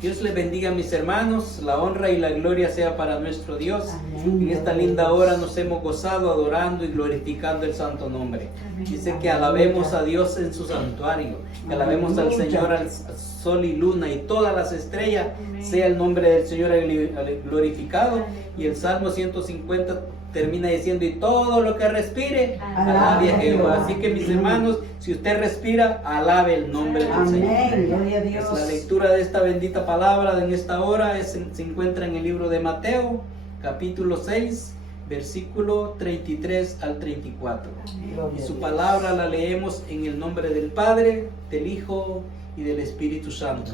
Dios les bendiga, mis hermanos. La honra y la gloria sea para nuestro Dios. En esta linda hora nos hemos gozado adorando y glorificando el santo nombre. Dice que alabemos a Dios en su santuario, que alabemos al Señor, al sol y luna y todas las estrellas. Sea el nombre del Señor glorificado. Y el Salmo 150 termina diciendo: y todo lo que respire, alabe a Jehová. Así que, mis hermanos, si usted respira, alabe el nombre del Señor. Gloria a Dios. La lectura de esta bendita palabra en esta hora se encuentra en el libro de Mateo, capítulo 6, versículo 33 al 34. Y su palabra la leemos en el nombre del Padre, del Hijo y del Espíritu Santo.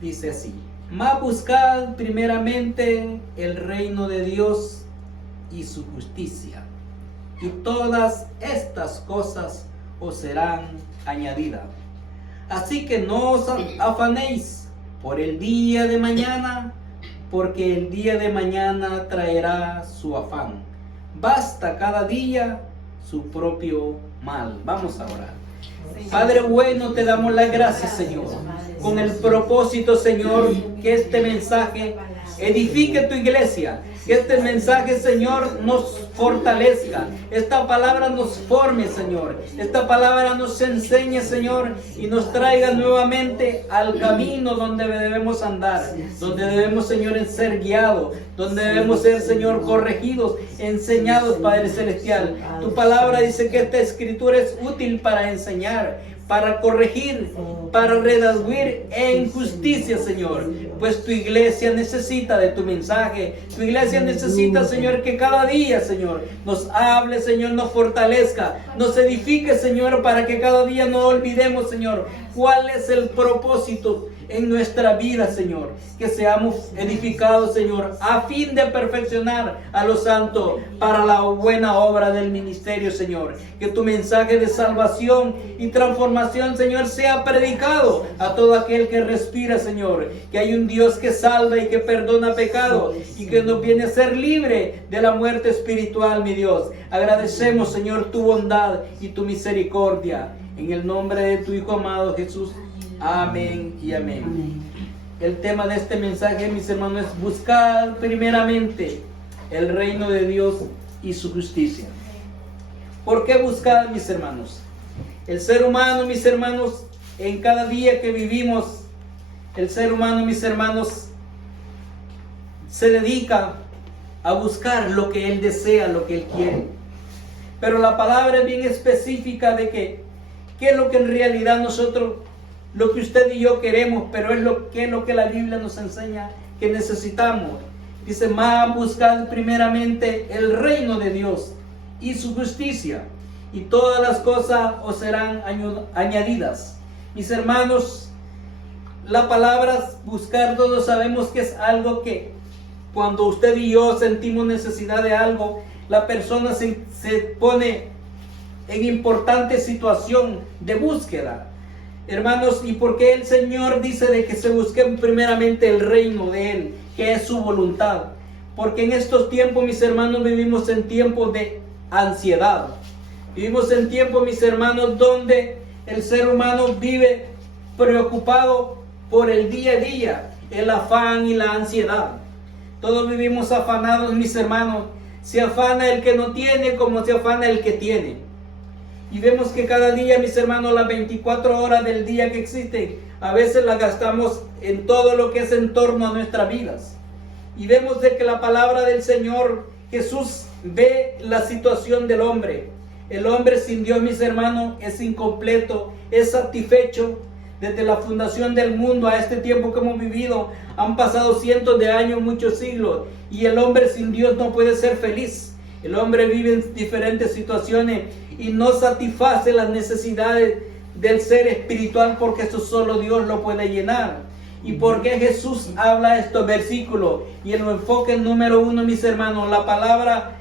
Dice así: mas buscad primeramente el reino de Dios y su justicia, y todas estas cosas os serán añadidas. Así que no os afanéis por el día de mañana, porque el día de mañana traerá su afán. Basta cada día su propio mal. Vamos a orar. Padre bueno, te damos las gracias, Señor, con el propósito, Señor, que este mensaje edifique tu iglesia, que este mensaje, Señor, nos fortalezca, esta palabra nos forme, Señor, esta palabra nos enseñe, Señor, y nos traiga nuevamente al camino donde debemos andar, donde debemos, Señor, ser guiados, donde debemos ser, Señor, corregidos, enseñados, Padre Celestial. Tu palabra dice que esta escritura es útil para enseñar, para corregir, para redarguir en justicia, Señor. Pues tu iglesia necesita de tu mensaje. Tu iglesia necesita, Señor, que cada día, Señor, nos hable, Señor, nos fortalezca, nos edifique, Señor, para que cada día no olvidemos, Señor, cuál es el propósito en nuestra vida, Señor. Que seamos edificados, Señor, a fin de perfeccionar a los santos para la buena obra del ministerio, Señor. Que tu mensaje de salvación y transformación, Señor, sea predicado a todo aquel que respira, Señor. Que hay un Dios que salva y que perdona pecados y que nos viene a ser libre de la muerte espiritual, mi Dios. Agradecemos, Señor, tu bondad y tu misericordia. En el nombre de tu Hijo amado Jesús. Amén y amén. El tema de este mensaje, mis hermanos, es buscar primeramente el reino de Dios y su justicia. ¿Por qué buscar, mis hermanos? El ser humano, mis hermanos, en cada día que vivimos, el ser humano, mis hermanos, se dedica a buscar lo que él desea, lo que él quiere. Pero la palabra es bien específica de que qué es lo que en realidad nosotros, lo que usted y yo queremos, pero es lo que la Biblia nos enseña que necesitamos. Dice: mas buscad primeramente el reino de Dios y su justicia, y todas las cosas os serán añadidas. Mis hermanos, la palabra buscar, todos sabemos que es algo que cuando usted y yo sentimos necesidad de algo, la persona se pone en importante situación de búsqueda. Hermanos, ¿y por qué el Señor dice de que se busque primeramente el reino de Él, que es su voluntad? Porque en estos tiempos, mis hermanos, vivimos en tiempos de ansiedad. Vivimos en tiempos, mis hermanos, donde el ser humano vive preocupado por el día a día, el afán y la ansiedad. Todos vivimos afanados, mis hermanos. Se afana el que no tiene como se afana el que tiene. Y vemos que cada día, mis hermanos, las 24 horas del día que existen, a veces las gastamos en todo lo que es en torno a nuestras vidas. Y vemos de que la palabra del Señor Jesús ve la situación del hombre. El hombre sin Dios, mis hermanos, es incompleto, es satisfecho. Desde la fundación del mundo a este tiempo que hemos vivido, han pasado cientos de años, muchos siglos, y el hombre sin Dios no puede ser feliz. El hombre vive en diferentes situaciones y no satisface las necesidades del ser espiritual, porque eso solo Dios lo puede llenar. ¿Y por qué Jesús habla estos versículos? Y el enfoque número uno, mis hermanos, la palabra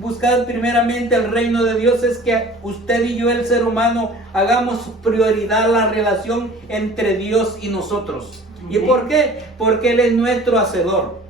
buscar primeramente el reino de Dios es que usted y yo, el ser humano, hagamos prioridad la relación entre Dios y nosotros. ¿Y por qué? Porque Él es nuestro hacedor,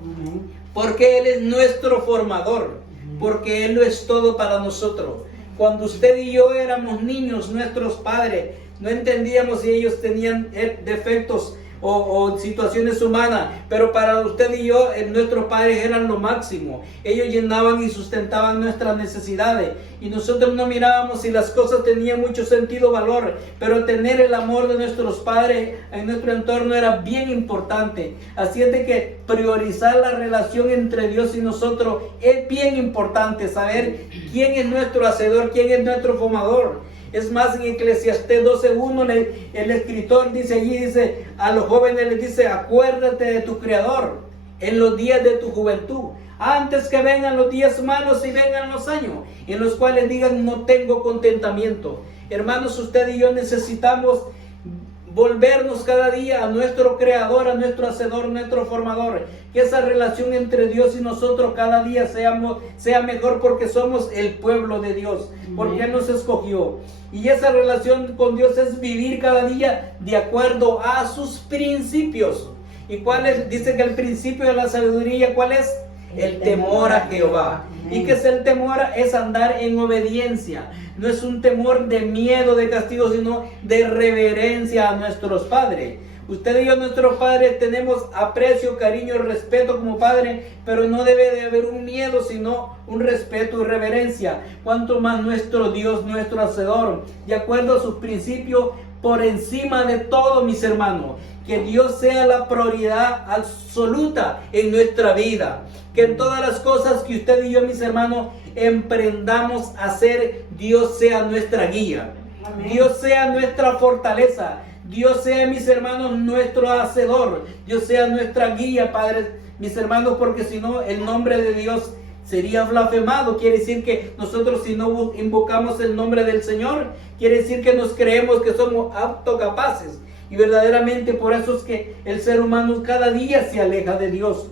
porque Él es nuestro formador, porque Él lo es todo para nosotros. Cuando usted y yo éramos niños, nuestros padres no entendíamos si ellos tenían defectos o situaciones humanas, pero para usted y yo, nuestros padres eran lo máximo. Ellos llenaban y sustentaban nuestras necesidades, y nosotros no mirábamos si las cosas tenían mucho sentido o valor, pero tener el amor de nuestros padres en nuestro entorno era bien importante. Así es de que priorizar la relación entre Dios y nosotros es bien importante, saber quién es nuestro hacedor, quién es nuestro formador. Es más, en Eclesiastés 12:1 el escritor dice allí, dice a los jóvenes, les dice: acuérdate de tu Creador en los días de tu juventud, antes que vengan los días malos y vengan los años en los cuales digan no tengo contentamiento. Hermanos, usted y yo necesitamos volvernos cada día a nuestro Creador, a nuestro Hacedor, nuestro Formador. Que esa relación entre Dios y nosotros cada día sea mejor, porque somos el pueblo de Dios, porque Él nos escogió. Y esa relación con Dios es vivir cada día de acuerdo a sus principios. ¿Y cuál es? Dice que el principio de la sabiduría, ¿cuál es? El temor a Jehová. ¿Y qué es el temor? Es andar en obediencia. No es un temor de miedo, de castigo, sino de reverencia a nuestros padres. Usted y yo, nuestros padres, tenemos aprecio, cariño, respeto como padre, pero no debe de haber un miedo, sino un respeto y reverencia. Cuanto más nuestro Dios, nuestro Hacedor, de acuerdo a sus principios, por encima de todo, mis hermanos. Que Dios sea la prioridad absoluta en nuestra vida. Que en todas las cosas que usted y yo, mis hermanos, emprendamos a hacer, Dios sea nuestra guía. Amén. Dios sea nuestra fortaleza. Dios sea, mis hermanos, nuestro hacedor. Dios sea nuestra guía, padres, mis hermanos, porque si no, el nombre de Dios sería blasfemado. Quiere decir que nosotros, si no invocamos el nombre del Señor, quiere decir que nos creemos que somos aptos, capaces. Y verdaderamente por eso es que el ser humano cada día se aleja de Dios.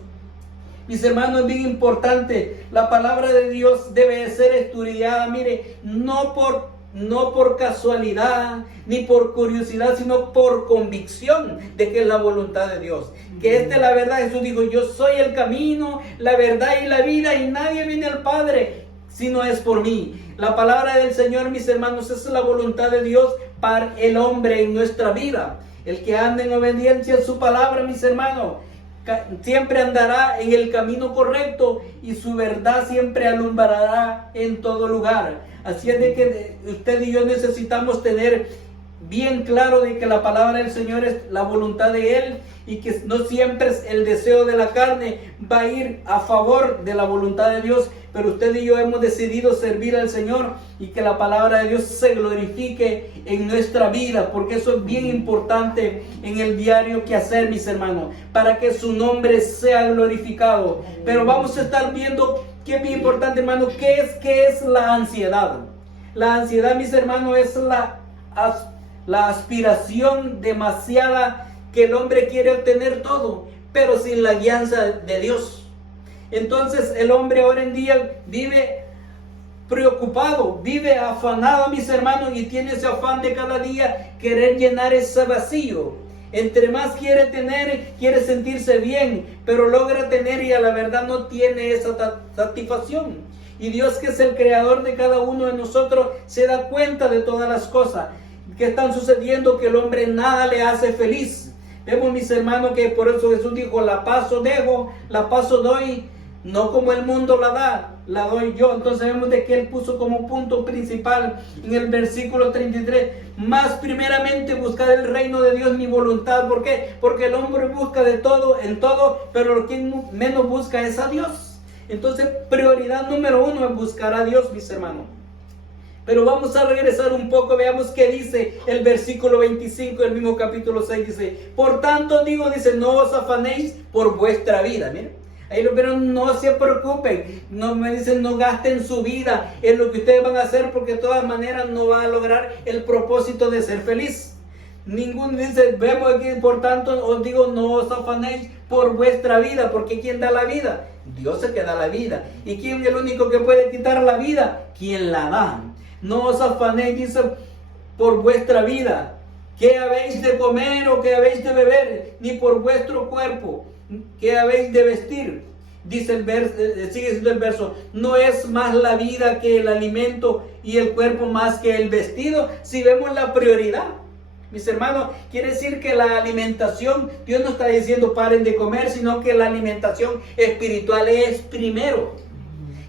Mis hermanos, es bien importante. La palabra de Dios debe ser estudiada, mire, no por casualidad, ni por curiosidad, sino por convicción de que es la voluntad de Dios. Que esta es la verdad. Jesús dijo: yo soy el camino, la verdad y la vida, y nadie viene al Padre si no es por mí. La palabra del Señor, mis hermanos, es la voluntad de Dios para el hombre en nuestra vida. El que anda en obediencia a su palabra, mis hermanos, siempre andará en el camino correcto, y su verdad siempre alumbrará en todo lugar. Así es de que usted y yo necesitamos tener bien claro de que la palabra del Señor es la voluntad de Él, y que no siempre es el deseo de la carne va a ir a favor de la voluntad de Dios, pero usted y yo hemos decidido servir al Señor, y que la palabra de Dios se glorifique en nuestra vida, porque eso es bien importante en el diario que hacer, mis hermanos, para que su nombre sea glorificado. Pero vamos a estar viendo que es bien importante, hermano, ¿qué es la ansiedad? La ansiedad, mis hermanos, es la aspiración demasiada que el hombre quiere obtener todo, pero sin la guianza de Dios. Entonces el hombre ahora en día vive preocupado, vive afanado, mis hermanos, y tiene ese afán de cada día querer llenar ese vacío. Entre más quiere tener, quiere sentirse bien, pero logra tener y a la verdad no tiene esa satisfacción. Y Dios, que es el creador de cada uno de nosotros, se da cuenta de todas las cosas que están sucediendo, que el hombre nada le hace feliz. Vemos, mis hermanos, que por eso Jesús dijo: la paz os dejo, la paz os doy, no como el mundo la da, la doy yo. Entonces vemos de que Él puso como punto principal en el versículo 33, más primeramente buscar el reino de Dios, mi voluntad. ¿Por qué? Porque el hombre busca de todo, en todo, pero lo que menos busca es a Dios. Entonces, prioridad número 1 es buscar a Dios, mis hermanos. Pero vamos a regresar un poco, veamos qué dice el versículo 25 del mismo capítulo 6. Dice: por tanto digo, dice, no os afanéis por vuestra vida. Miren, ahí lo vieron, no se preocupen, no me dicen, no gasten su vida en lo que ustedes van a hacer, porque de todas maneras no van a lograr el propósito de ser feliz. Ninguno dice, vemos aquí, por tanto os digo, no os afanéis por vuestra vida, porque ¿quién da la vida? Dios es el que da la vida. ¿Y quién es el único que puede quitar la vida? ¿Quién la da? No os afanéis, dice, por vuestra vida, qué habéis de comer o qué habéis de beber, ni por vuestro cuerpo, qué habéis de vestir. Dice el verso, sigue diciendo el verso: no es más la vida que el alimento, y el cuerpo más que el vestido. Si vemos la prioridad, Mis hermanos, quiere decir que la alimentación, Dios no está diciendo paren de comer, sino que la alimentación espiritual es primero.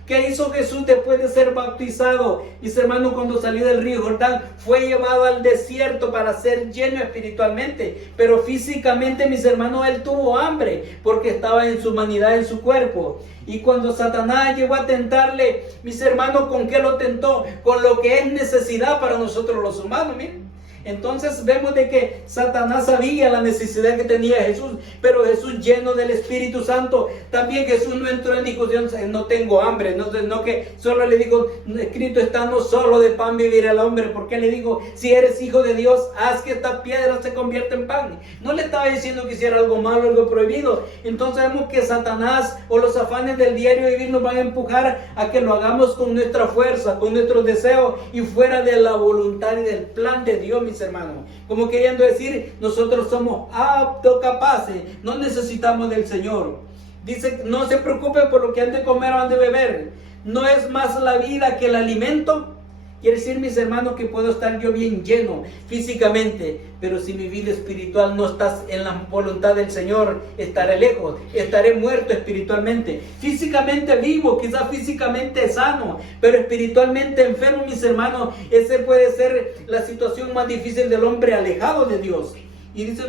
¿Qué hizo Jesús después de ser bautizado? Mis hermanos, cuando salió del río Jordán, fue llevado al desierto para ser lleno espiritualmente. Pero físicamente, mis hermanos, él tuvo hambre porque estaba en su humanidad, en su cuerpo. Y cuando Satanás llegó a tentarle, mis hermanos, ¿con qué lo tentó? Con lo que es necesidad para nosotros los humanos, miren. Entonces vemos de que Satanás sabía la necesidad que tenía Jesús, pero Jesús, lleno del Espíritu Santo, también Jesús no entró en discusión, no tengo hambre, no que solo le digo, escrito está, no solo de pan vivirá el hombre. Porque le digo, si eres hijo de Dios, haz que esta piedra se convierta en pan. No le estaba diciendo que hiciera algo malo, algo prohibido. Entonces vemos que Satanás o los afanes del diario vivir nos van a empujar a que lo hagamos con nuestra fuerza, con nuestros deseos y fuera de la voluntad y del plan de Dios, mis hermanos. Como queriendo decir, nosotros somos aptos, capaces, no necesitamos del Señor. Dice, no se preocupen por lo que han de comer o han de beber. ¿No es más la vida que el alimento? Quiere decir, mis hermanos, que puedo estar yo bien lleno físicamente, pero si mi vida espiritual no está en la voluntad del Señor, estaré lejos, estaré muerto espiritualmente. Físicamente vivo, quizás físicamente sano, pero espiritualmente enfermo, mis hermanos. Ese puede ser la situación más difícil del hombre alejado de Dios. Y dice,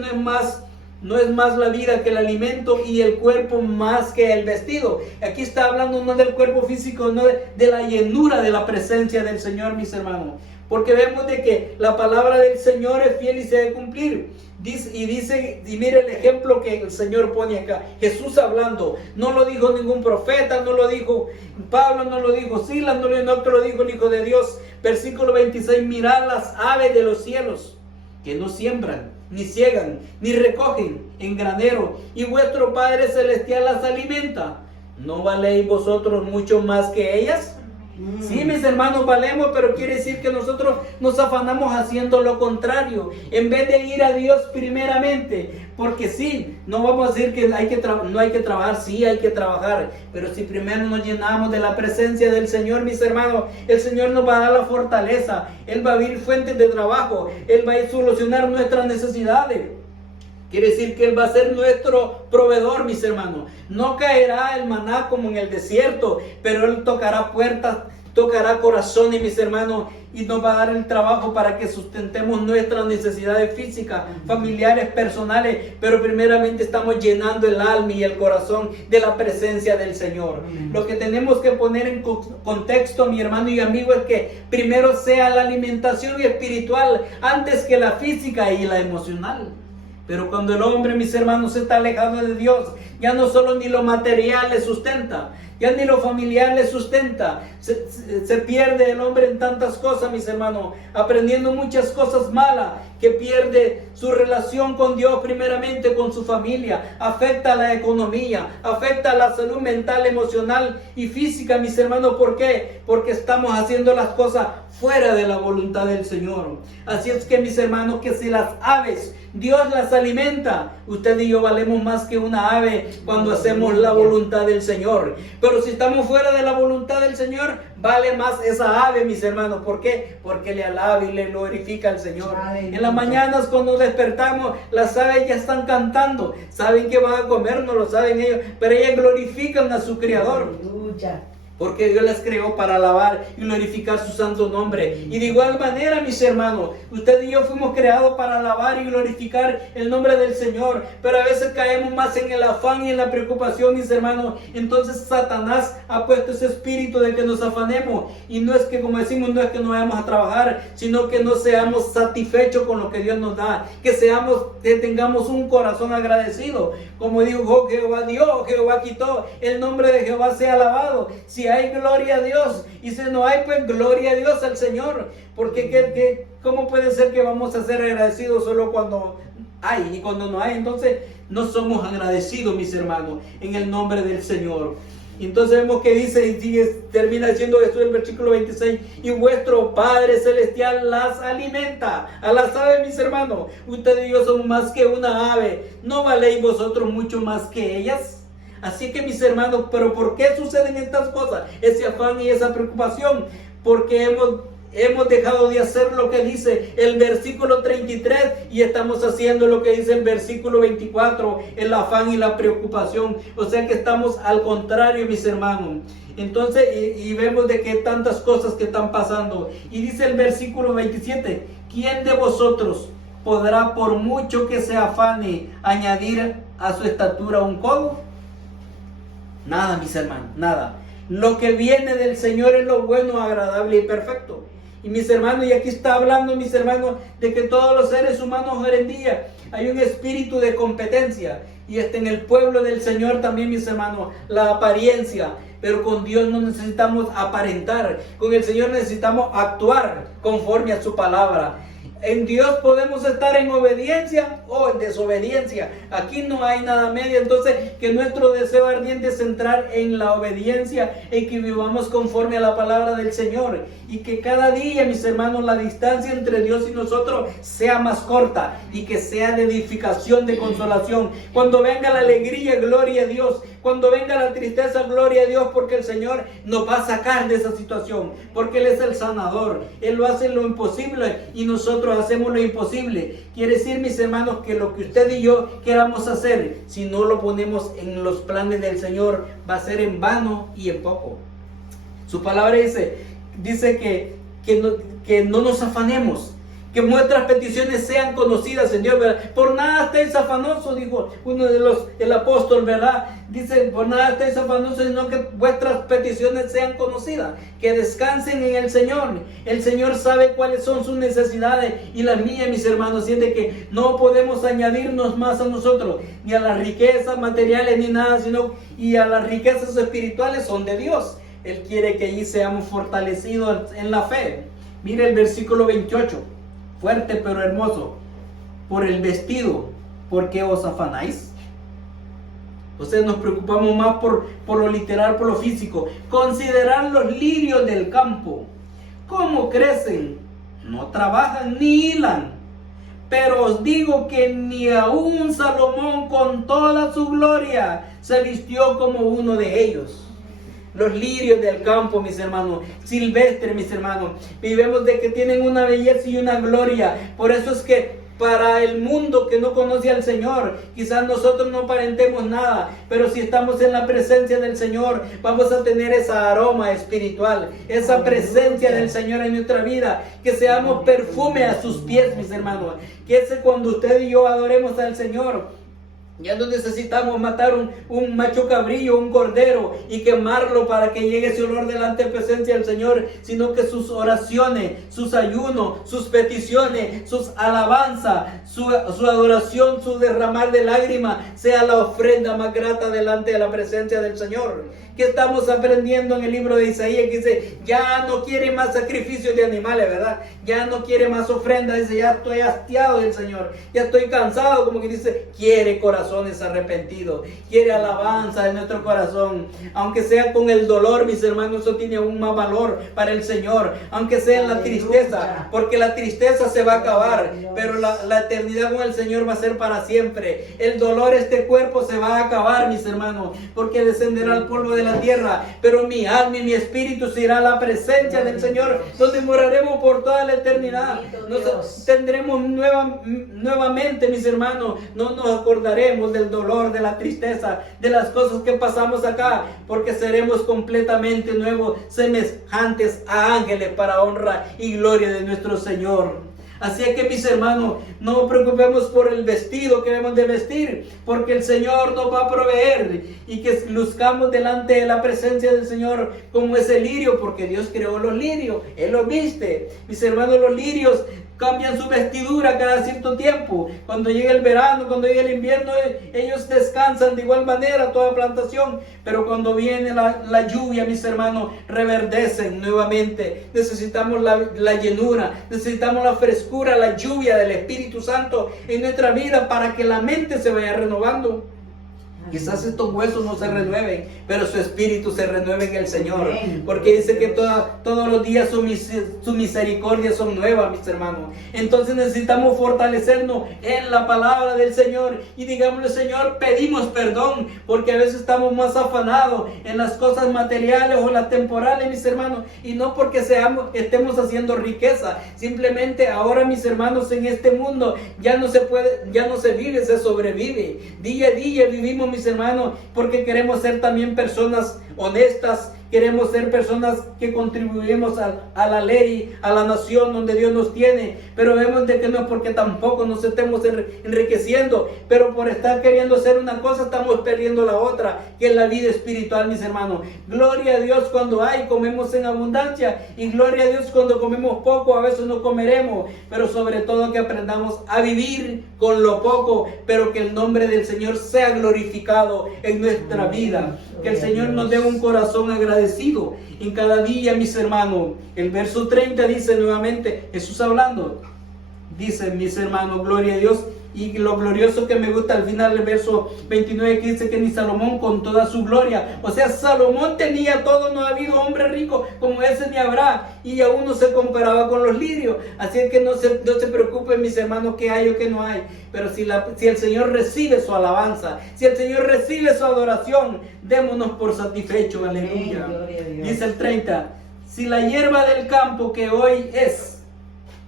no es más la vida que el alimento y el cuerpo más que el vestido. Aquí está hablando no del cuerpo físico, no de la llenura de la presencia del Señor, mis hermanos. Porque vemos de que la palabra del Señor es fiel y se debe cumplir. Y mire el ejemplo que el Señor pone acá. Jesús hablando, no lo dijo ningún profeta, no lo dijo Pablo, no lo dijo Silas, no lo dijo el Hijo de Dios. Versículo 26, mirad las aves de los cielos, que no siembran, ni ciegan, ni recogen en granero, y vuestro Padre Celestial las alimenta. ¿No valéis vosotros mucho más que ellas? Sí, mis hermanos, valemos, pero quiere decir que nosotros nos afanamos haciendo lo contrario, en vez de ir a Dios primeramente. Porque sí, no vamos a decir que no hay que trabajar, sí hay que trabajar, pero si primero nos llenamos de la presencia del Señor, mis hermanos, el Señor nos va a dar la fortaleza, Él va a abrir fuentes de trabajo, Él va a solucionar nuestras necesidades. Quiere decir que Él va a ser nuestro proveedor, mis hermanos. No caerá el maná como en el desierto, pero Él tocará puertas, tocará corazones, mis hermanos, y nos va a dar el trabajo para que sustentemos nuestras necesidades físicas, familiares, personales, pero primeramente estamos llenando el alma y el corazón de la presencia del Señor. Lo que tenemos que poner en contexto, mi hermano y amigo, es que primero sea la alimentación espiritual antes que la física y la emocional. Pero cuando el hombre, mis hermanos, está alejado de Dios, ya no solo ni lo material le sustenta, ya ni lo familiar le sustenta. Se pierde el hombre en tantas cosas, mis hermanos, aprendiendo muchas cosas malas, que pierde su relación con Dios primeramente, con su familia, afecta a la economía, afecta a la salud mental, emocional y física, mis hermanos. ¿Por qué? Porque estamos haciendo las cosas fuera de la voluntad del Señor. Así es que, mis hermanos, que si las aves Dios las alimenta, usted y yo valemos más que una ave cuando hacemos la voluntad del Señor. Pero si estamos fuera de la voluntad del Señor, vale más esa ave, mis hermanos. ¿Por qué? Porque le alaba y le glorifica al Señor. En las mañanas cuando despertamos, las aves ya están cantando. Saben que van a comer, no lo saben ellos, pero ellas glorifican a su Creador. Porque Dios las creó para alabar y glorificar su santo nombre. Y de igual manera, mis hermanos, usted y yo fuimos creados para alabar y glorificar el nombre del Señor. Pero a veces caemos más en el afán y en la preocupación, mis hermanos. Entonces Satanás ha puesto ese espíritu de que nos afanemos. Y no es que, como decimos, no es que no vayamos a trabajar, sino que no seamos satisfechos con lo que Dios nos da. Que tengamos un corazón agradecido. Como dijo Jehová dio, Jehová quitó, el nombre de Jehová sea alabado. Si hay, gloria a Dios, y si no hay, pues gloria a Dios al Señor. Porque ¿cómo puede ser que vamos a ser agradecidos solo cuando hay y cuando no hay? Entonces no somos agradecidos, mis hermanos, en el nombre del Señor. Entonces vemos que dice, y termina diciendo Jesús en el versículo 26, y vuestro Padre Celestial las alimenta. A las aves, mis hermanos, ustedes y yo somos más que una ave. ¿No valéis vosotros mucho más que ellas? Así que, mis hermanos, ¿pero por qué suceden estas cosas? Ese afán y esa preocupación. Porque hemos dejado de hacer lo que dice el versículo 33 y estamos haciendo lo que dice el versículo 24, el afán y la preocupación. O sea que estamos al contrario, mis hermanos. Entonces, y vemos de que tantas cosas que están pasando. Y dice el versículo 27, ¿quién de vosotros podrá, por mucho que se afane, añadir a su estatura un codo? Nada, mis hermanos, nada. Lo que viene del Señor es lo bueno, agradable y perfecto. Y mis hermanos, y aquí está hablando, mis hermanos, de que todos los seres humanos hoy en día hay un espíritu de competencia. Y en el pueblo del Señor también, mis hermanos, la apariencia. Pero con Dios no necesitamos aparentar. Con el Señor necesitamos actuar conforme a su palabra. En Dios podemos estar en obediencia o en desobediencia. Aquí no hay nada medio. Entonces, que nuestro deseo ardiente es entrar en la obediencia y que vivamos conforme a la palabra del Señor. Y que cada día, mis hermanos, la distancia entre Dios y nosotros sea más corta y que sea de edificación, de consolación. Cuando venga la alegría, gloria a Dios. Cuando venga la tristeza, gloria a Dios, porque el Señor nos va a sacar de esa situación, porque Él es el sanador. Él lo hace lo imposible y nosotros hacemos lo imposible. Quiere decir, mis hermanos, que lo que usted y yo queramos hacer, si no lo ponemos en los planes del Señor, va a ser en vano y en poco. Su palabra dice que no nos afanemos, que nuestras peticiones sean conocidas en Dios, ¿verdad? Por nada estéis afanosos, dijo uno de el apóstol, ¿verdad? Dice, por nada estéis afanosos, sino que vuestras peticiones sean conocidas, que descansen en el Señor. El Señor sabe cuáles son sus necesidades y las mías, mis hermanos. Siente que no podemos añadirnos más a nosotros, ni a las riquezas materiales, ni nada, sino y a las riquezas espirituales son de Dios. Él quiere que allí seamos fortalecidos en la fe. Mire el versículo 28. Fuerte pero hermoso. Por el vestido, ¿por qué os afanáis? Entonces nos preocupamos más por lo literal, por lo físico. Considerad los lirios del campo, cómo crecen, no trabajan ni hilan. Pero os digo que ni aun Salomón con toda su gloria se vistió como uno de ellos. Los lirios del campo, mis hermanos, silvestres, mis hermanos, y vemos de que tienen una belleza y una gloria. Por eso es que para el mundo que no conoce al Señor, quizás nosotros no aparentemos nada, pero si estamos en la presencia del Señor, vamos a tener esa aroma espiritual, esa presencia del Señor en nuestra vida, que seamos perfume a sus pies, mis hermanos. Que cuando usted y yo adoremos al Señor, ya no necesitamos matar un macho cabrillo, un cordero y quemarlo para que llegue ese olor delante de la presencia del Señor, sino que sus oraciones, sus ayunos, sus peticiones, sus alabanzas, su adoración, su derramar de lágrimas sea la ofrenda más grata delante de la presencia del Señor. Que estamos aprendiendo en el libro de Isaías, que dice, ya no quiere más sacrificios de animales, ¿verdad? Ya no quiere más ofrendas, dice, ya estoy hastiado del Señor, ya estoy cansado, como que dice, quiere corazones arrepentidos, quiere alabanza de nuestro corazón, aunque sea con el dolor, mis hermanos, eso tiene aún más valor para el Señor, aunque sea en la tristeza, porque la tristeza se va a acabar, pero la eternidad con el Señor va a ser para siempre. El dolor, este cuerpo se va a acabar, mis hermanos, porque descenderá al polvo de la tierra, pero mi alma y mi espíritu se irá a la presencia del Señor, donde moraremos por toda la eternidad. Nos tendremos nuevamente, mis hermanos, no nos acordaremos del dolor, de la tristeza, de las cosas que pasamos acá, porque seremos completamente nuevos, semejantes a ángeles para honra y gloria de nuestro Señor. Así es que, mis hermanos, no nos preocupemos por el vestido que debemos de vestir, porque el Señor nos va a proveer, y que luzcamos delante de la presencia del Señor como ese lirio, porque Dios creó los lirios, Él los viste. Mis hermanos, los lirios cambian su vestidura cada cierto tiempo. Cuando llega el verano, cuando llega el invierno, ellos descansan de igual manera, toda plantación. Pero cuando viene la lluvia, mis hermanos, reverdecen nuevamente. Necesitamos la llenura, necesitamos la frescura, la lluvia del Espíritu Santo en nuestra vida para que la mente se vaya renovando. Quizás estos huesos no se renueven, pero su espíritu se renueve en el Señor. Porque dice que todos los días su misericordia son nuevas, mis hermanos. Entonces necesitamos fortalecernos en la palabra del Señor. Y digámosle, Señor, pedimos perdón. Porque a veces estamos más afanados en las cosas materiales o las temporales, mis hermanos. Y no porque estemos haciendo riqueza. Simplemente ahora, mis hermanos, en este mundo ya no se vive, se sobrevive. Día a día vivimos, mis hermanos, porque queremos ser también personas honestas, queremos ser personas que contribuimos a la ley, a la nación donde Dios nos tiene, pero vemos de que no es porque tampoco nos estemos enriqueciendo, pero por estar queriendo hacer una cosa estamos perdiendo la otra, que es la vida espiritual, mis hermanos. Gloria a Dios cuando comemos en abundancia, y gloria a Dios cuando comemos poco, a veces no comeremos, pero sobre todo que aprendamos a vivir con lo poco, pero que el nombre del Señor sea glorificado en nuestra vida, que el Señor nos dé un corazón agradecido en cada día, mis hermanos. El verso 30 dice nuevamente, Jesús hablando, dice, mis hermanos, gloria a Dios. Y lo glorioso que me gusta al final del verso 29, que dice que ni Salomón con toda su gloria, o sea, Salomón tenía todo, no ha habido hombre rico como ese ni habrá, y aún no se comparaba con los lirios. Así es que no se preocupen, mis hermanos, que hay o que no hay, pero si el Señor recibe su alabanza, si el Señor recibe su adoración, démonos por satisfechos, aleluya. Dice el 30, si la hierba del campo que hoy es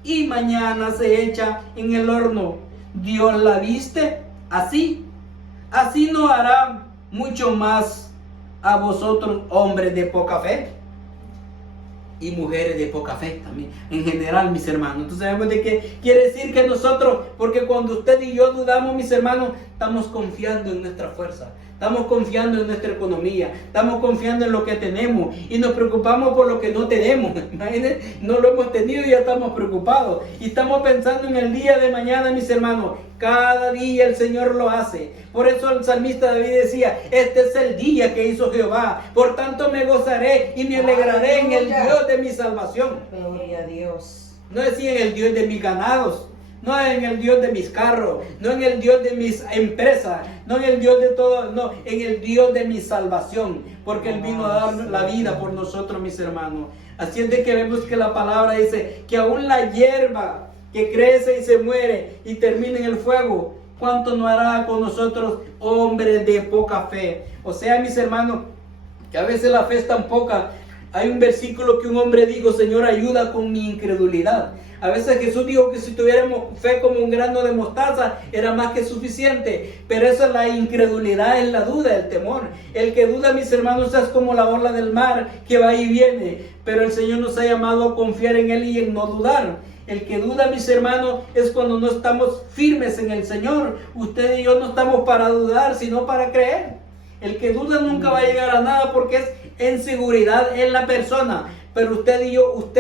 y mañana se echa en el horno, Dios la viste así no hará mucho más a vosotros, hombres de poca fe y mujeres de poca fe también, en general, mis hermanos. Entonces sabemos de qué quiere decir que nosotros, porque cuando usted y yo dudamos, mis hermanos, estamos confiando en nuestra fuerza, estamos confiando en nuestra economía, estamos confiando en lo que tenemos y nos preocupamos por lo que no tenemos. Imagínense, no lo hemos tenido y ya estamos preocupados. Y estamos pensando en el día de mañana, mis hermanos. Cada día el Señor lo hace. Por eso el salmista David decía, este es el día que hizo Jehová. Por tanto me gozaré y me alegraré en el Dios de mi salvación. Gloria a Dios. No decía en el Dios de mis ganados, no en el Dios de mis carros, no en el Dios de mis empresas, no en el Dios de todo, no, en el Dios de mi salvación, porque Él vino a dar la vida por nosotros, mis hermanos. Así es de que vemos que la palabra dice que aún la hierba que crece y se muere y termina en el fuego, ¿cuánto no hará con nosotros, hombres de poca fe? O sea, mis hermanos, que a veces la fe es tan poca. Hay un versículo que un hombre dijo, Señor, ayuda con mi incredulidad. A veces Jesús dijo que si tuviéramos fe como un grano de mostaza era más que suficiente, pero esa es la incredulidad, es la duda, el temor. El que duda, mis hermanos, es como la ola del mar que va y viene, pero el Señor nos ha llamado a confiar en Él y en no dudar. El que duda, mis hermanos, es cuando no estamos firmes en el Señor. Usted y yo no estamos para dudar, sino para creer. El que duda nunca va a llegar a nada porque es inseguridad en la persona. Pero usted y yo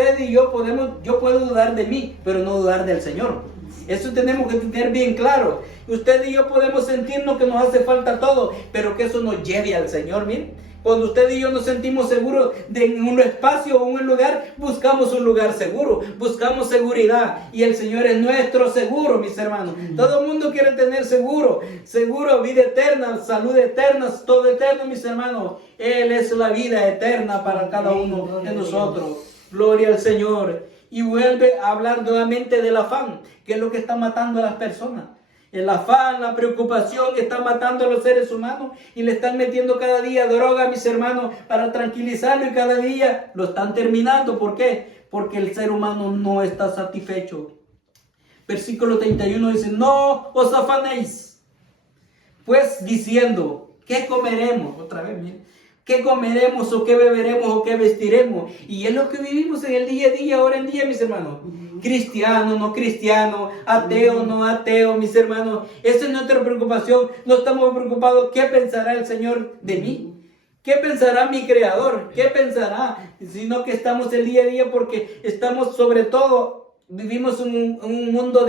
yo puedo dudar de mí, pero no dudar del Señor. Eso tenemos que tener bien claro. Usted y yo podemos sentirnos que nos hace falta todo, pero que eso nos lleve al Señor, miren. Cuando usted y yo nos sentimos seguros en un espacio o un lugar, buscamos un lugar seguro, buscamos seguridad. Y el Señor es nuestro seguro, mis hermanos. Todo el mundo quiere tener seguro, vida eterna, salud eterna, todo eterno, mis hermanos. Él es la vida eterna para cada uno de nosotros. Gloria al Señor. Y vuelve a hablar nuevamente del afán, que es lo que está matando a las personas. El afán, la preocupación está matando a los seres humanos y le están metiendo cada día droga, mis hermanos, para tranquilizarlo, y cada día lo están terminando. ¿Por qué? Porque el ser humano no está satisfecho. Versículo 31 dice, no os afanéis, pues diciendo, ¿qué comeremos? Otra vez, miren. ¿Qué comeremos o qué beberemos o qué vestiremos? Y es lo que vivimos en el día a día, ahora en día, mis hermanos. Cristiano, no cristiano, ateo, no ateo, mis hermanos. Esa es nuestra preocupación. No estamos preocupados qué pensará el Señor de mí. ¿Qué pensará mi Creador? ¿Qué pensará? Sino que estamos el día a día porque estamos sobre todo, vivimos en un mundo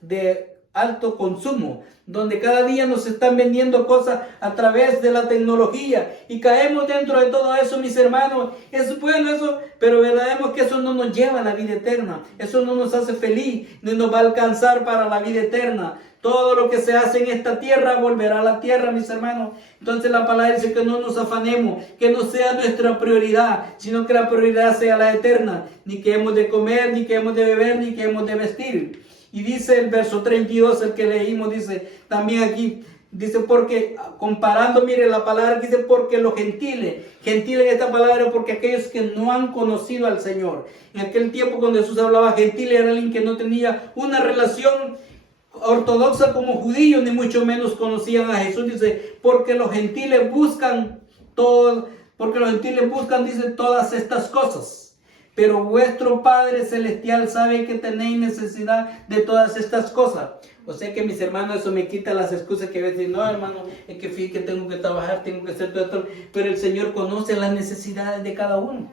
de alto consumo, donde cada día nos están vendiendo cosas a través de la tecnología y caemos dentro de todo eso, mis hermanos. Es bueno eso, pero veremos que eso no nos lleva a la vida eterna, eso no nos hace feliz, ni nos va a alcanzar para la vida eterna. Todo lo que se hace en esta tierra volverá a la tierra, mis hermanos. Entonces la palabra dice que no nos afanemos, que no sea nuestra prioridad, sino que la prioridad sea la eterna. Ni que hemos de comer, ni que hemos de beber, ni que hemos de vestir. Y dice el verso 32, el que leímos, dice también aquí, dice porque, comparando, mire la palabra que dice porque los gentiles en esta palabra, porque aquellos que no han conocido al Señor. En aquel tiempo cuando Jesús hablaba gentiles, era alguien que no tenía una relación ortodoxa como judíos, ni mucho menos conocían a Jesús. Dice, porque los gentiles buscan dice, todas estas cosas. Pero vuestro Padre Celestial sabe que tenéis necesidad de todas estas cosas. O sea que, mis hermanos, eso me quita las excusas que a veces, no, hermano, es que fíjate que tengo que trabajar, tengo que hacer todo esto. Pero el Señor conoce las necesidades de cada uno.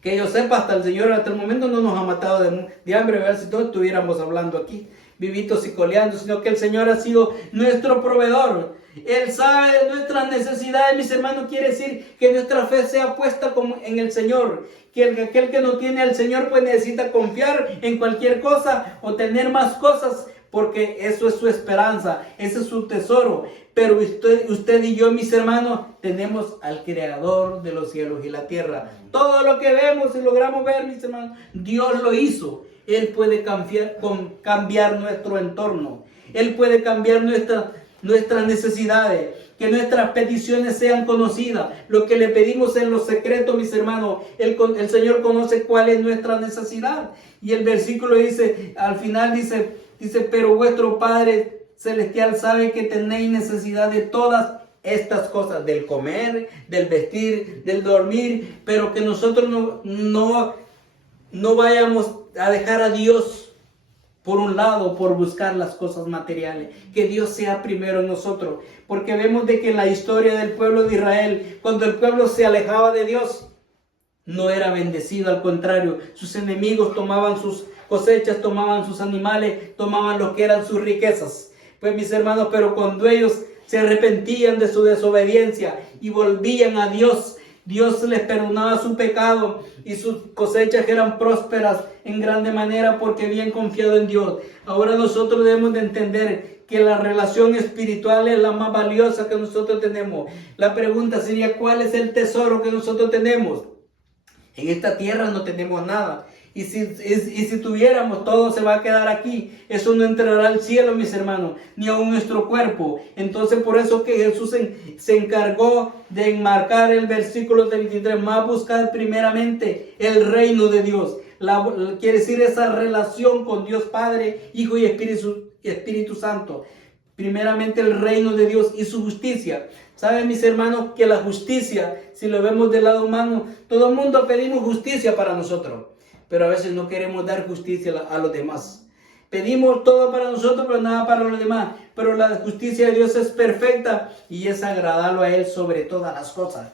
Que yo sepa, hasta el momento no nos ha matado de hambre, a ver si todos estuviéramos hablando aquí, vivitos y coleando, sino que el Señor ha sido nuestro proveedor. Él sabe de nuestras necesidades, mis hermanos. Quiere decir que nuestra fe sea puesta como en el Señor. Que aquel que no tiene al Señor pues necesita confiar en cualquier cosa o tener más cosas, porque eso es su esperanza, ese es su tesoro. Pero usted y yo, mis hermanos, tenemos al Creador de los cielos y la tierra. Todo lo que vemos y logramos ver, mis hermanos, Dios lo hizo. Él puede cambiar nuestro entorno. Él puede cambiar nuestras necesidades, que nuestras peticiones sean conocidas. Lo que le pedimos en los secretos, mis hermanos, el Señor conoce cuál es nuestra necesidad. Y el versículo dice, al final dice, pero vuestro Padre Celestial sabe que tenéis necesidad de todas estas cosas, del comer, del vestir, del dormir, pero que nosotros no vayamos a dejar a Dios por un lado, por buscar las cosas materiales. Que Dios sea primero en nosotros. Porque vemos de que en la historia del pueblo de Israel, cuando el pueblo se alejaba de Dios, no era bendecido. Al contrario, sus enemigos tomaban sus cosechas, tomaban sus animales, tomaban lo que eran sus riquezas. Pues, mis hermanos, pero cuando ellos se arrepentían de su desobediencia y volvían a Dios, Dios les perdonaba su pecado y sus cosechas eran prósperas en grande manera porque habían confiado en Dios. Ahora nosotros debemos de entender que la relación espiritual es la más valiosa que nosotros tenemos. La pregunta sería, ¿cuál es el tesoro que nosotros tenemos? En esta tierra no tenemos nada. Y si tuviéramos, todo se va a quedar aquí. Eso no entrará al cielo, mis hermanos, ni aun nuestro cuerpo. Entonces, por eso que Jesús se encargó de enmarcar el versículo 33, más buscar primeramente el reino de Dios. Quiere decir esa relación con Dios Padre, Hijo y Espíritu Santo. Primeramente el reino de Dios y su justicia. ¿Saben, mis hermanos, que la justicia, si lo vemos del lado humano, todo el mundo pedimos justicia para nosotros? Pero a veces no queremos dar justicia a los demás. Pedimos todo para nosotros, pero nada para los demás. Pero la justicia de Dios es perfecta y es agradarlo a Él sobre todas las cosas.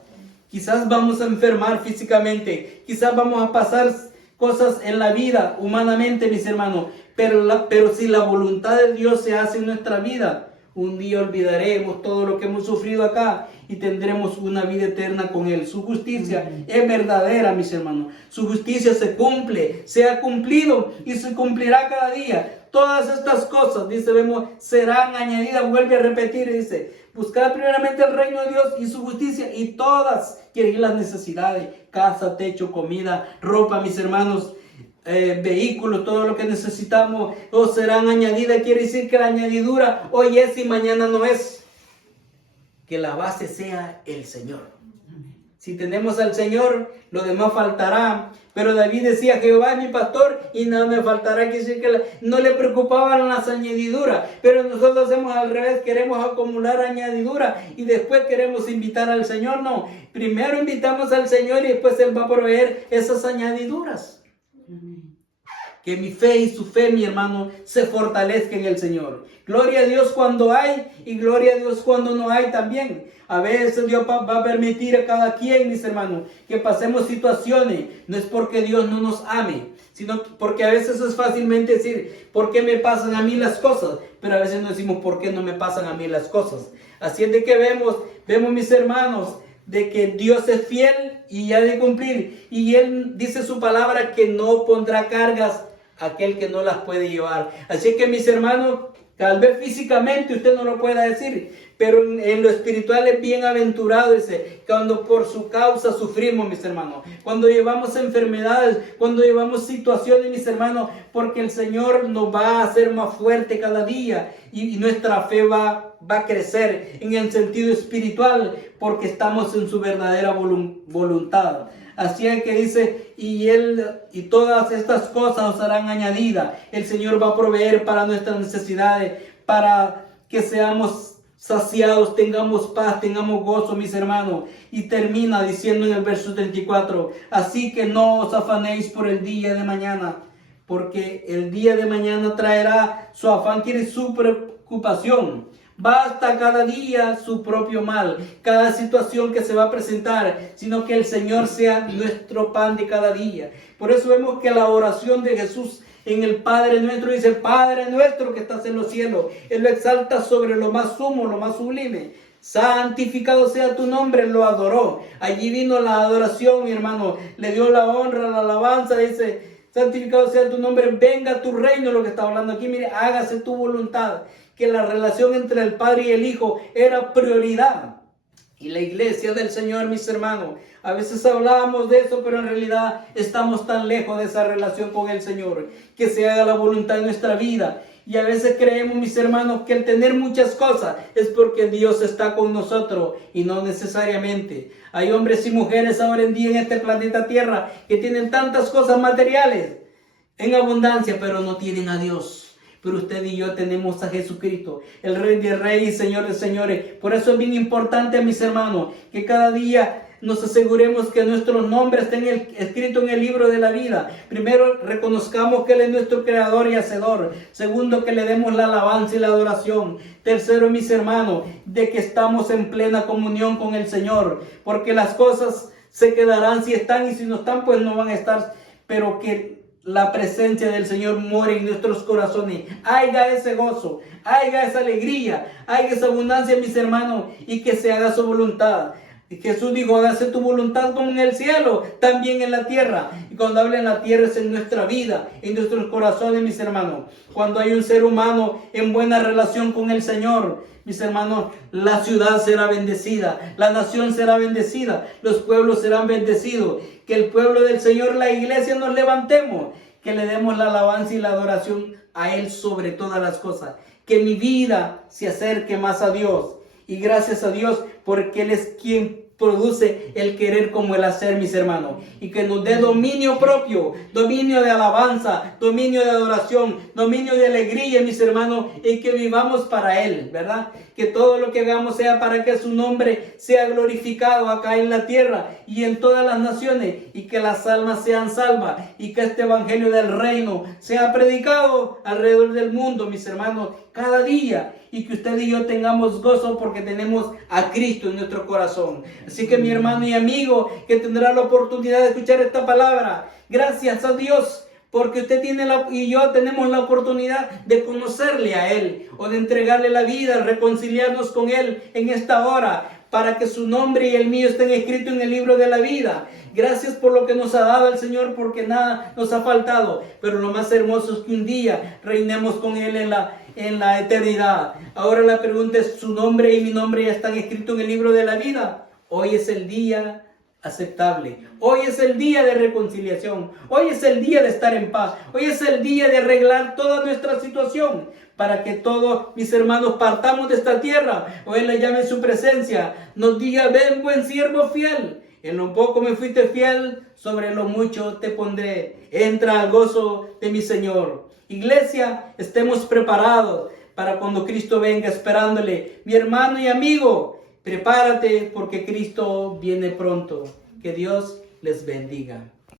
Quizás vamos a enfermar físicamente, quizás vamos a pasar cosas en la vida humanamente, mis hermanos. Pero si la voluntad de Dios se hace en nuestra vida, un día olvidaremos todo lo que hemos sufrido acá y tendremos una vida eterna con Él. Su justicia es verdadera, mis hermanos. Su justicia se cumple, se ha cumplido y se cumplirá cada día. Todas estas cosas, dice, serán añadidas. Vuelve a repetir, dice, buscar primeramente el reino de Dios y su justicia, y todas, quiere decir las necesidades, casa, techo, comida, ropa, mis hermanos, vehículos, todo lo que necesitamos, os serán añadidas. Quiere decir que la añadidura hoy es y mañana no es. Que la base sea el Señor. Si tenemos al Señor, lo demás faltará. Pero David decía, Jehová es mi pastor y nada me faltará. Quiere decir que no le preocupaban las añadiduras. Pero nosotros hacemos al revés, queremos acumular añadiduras y después queremos invitar al Señor. No, primero invitamos al Señor y después Él va a proveer esas añadiduras. Que mi fe y su fe, mi hermano, se fortalezca en el Señor. Gloria a Dios cuando hay y gloria a Dios cuando no hay también. A veces Dios va a permitir a cada quien, mis hermanos, que pasemos situaciones. No es porque Dios no nos ame, sino porque a veces es fácilmente decir, ¿por qué me pasan a mí las cosas? Pero a veces no decimos, ¿por qué no me pasan a mí las cosas? Así es de que vemos mis hermanos, de que Dios es fiel y ha de cumplir. Y Él dice su palabra que no pondrá cargas a aquel que no las puede llevar. Así que mis hermanos, tal vez físicamente usted no lo pueda decir, pero en lo espiritual es bienaventurado, dice, cuando por su causa sufrimos, mis hermanos, cuando llevamos enfermedades, cuando llevamos situaciones, mis hermanos, porque el Señor nos va a hacer más fuerte cada día y nuestra fe va a crecer en el sentido espiritual, porque estamos en su verdadera voluntad. Así es que dice, y todas estas cosas os serán añadidas. El Señor va a proveer para nuestras necesidades, para que seamos saciados, tengamos paz, tengamos gozo, mis hermanos. Y termina diciendo en el verso 34, así que no os afanéis por el día de mañana, porque el día de mañana traerá su afán, quiere su preocupación. Basta cada día su propio mal, cada situación que se va a presentar, sino que el Señor sea nuestro pan de cada día. Por eso vemos que la oración de Jesús en el Padre Nuestro dice, Padre Nuestro que estás en los cielos. Él lo exalta sobre lo más sumo, lo más sublime. Santificado sea tu nombre, lo adoró. Allí vino la adoración, mi hermano. Le dio la honra, la alabanza, dice, santificado sea tu nombre, venga tu reino, lo que está hablando aquí. Mire, hágase tu voluntad. Que la relación entre el Padre y el Hijo era prioridad. Y la iglesia del Señor, mis hermanos, a veces hablamos de eso, pero en realidad estamos tan lejos de esa relación con el Señor. Que se haga la voluntad en nuestra vida. Y a veces creemos, mis hermanos, que el tener muchas cosas es porque Dios está con nosotros y no necesariamente. Hay hombres y mujeres ahora en día en este planeta Tierra que tienen tantas cosas materiales en abundancia, pero no tienen a Dios. Pero usted y yo tenemos a Jesucristo, el Rey de Reyes y Señor de Señores. Por eso es bien importante, mis hermanos, que cada día nos aseguremos que nuestros nombres estén escritos en el libro de la vida. Primero, reconozcamos que Él es nuestro creador y hacedor. Segundo, que le demos la alabanza y la adoración. Tercero, mis hermanos, de que estamos en plena comunión con el Señor. Porque las cosas se quedarán si están, y si no están, pues no van a estar. Pero que la presencia del Señor muere en nuestros corazones. Haya ese gozo, haya esa alegría, haya esa abundancia, mis hermanos, y que se haga su voluntad. Y Jesús dijo, hágase tu voluntad como en el cielo, también en la tierra. Y cuando habla en la tierra es en nuestra vida, en nuestros corazones, mis hermanos. Cuando hay un ser humano en buena relación con el Señor, mis hermanos, la ciudad será bendecida, la nación será bendecida, los pueblos serán bendecidos. Que el pueblo del Señor, la iglesia, nos levantemos, que le demos la alabanza y la adoración a Él sobre todas las cosas. Que mi vida se acerque más a Dios. Y gracias a Dios, porque Él es quien produce el querer como el hacer, mis hermanos. Y que nos dé dominio propio, dominio de alabanza, dominio de adoración, dominio de alegría, mis hermanos, y que vivamos para Él, ¿verdad? Que todo lo que hagamos sea para que su nombre sea glorificado acá en la tierra y en todas las naciones, y que las almas sean salvas, y que este evangelio del reino sea predicado alrededor del mundo, mis hermanos, cada día. Y que usted y yo tengamos gozo porque tenemos a Cristo en nuestro corazón. Así que mi hermano y amigo que tendrá la oportunidad de escuchar esta palabra, gracias a Dios porque usted y yo tenemos la oportunidad de conocerle a Él o de entregarle la vida, reconciliarnos con Él en esta hora, para que su nombre y el mío estén escritos en el libro de la vida. Gracias por lo que nos ha dado el Señor, porque nada nos ha faltado. Pero lo más hermoso es que un día reinemos con Él en la eternidad. Ahora la pregunta es, ¿su nombre y mi nombre ya están escritos en el libro de la vida? Hoy es el día aceptable. Hoy es el día de reconciliación. Hoy es el día de estar en paz. Hoy es el día de arreglar toda nuestra situación, para que todos mis hermanos partamos de esta tierra, o Él le llame en su presencia, nos diga, ven buen siervo fiel, en lo poco me fuiste fiel, sobre lo mucho te pondré, entra al gozo de mi Señor. Iglesia, estemos preparados para cuando Cristo venga, esperándole. Mi hermano y amigo, prepárate porque Cristo viene pronto. Que Dios les bendiga.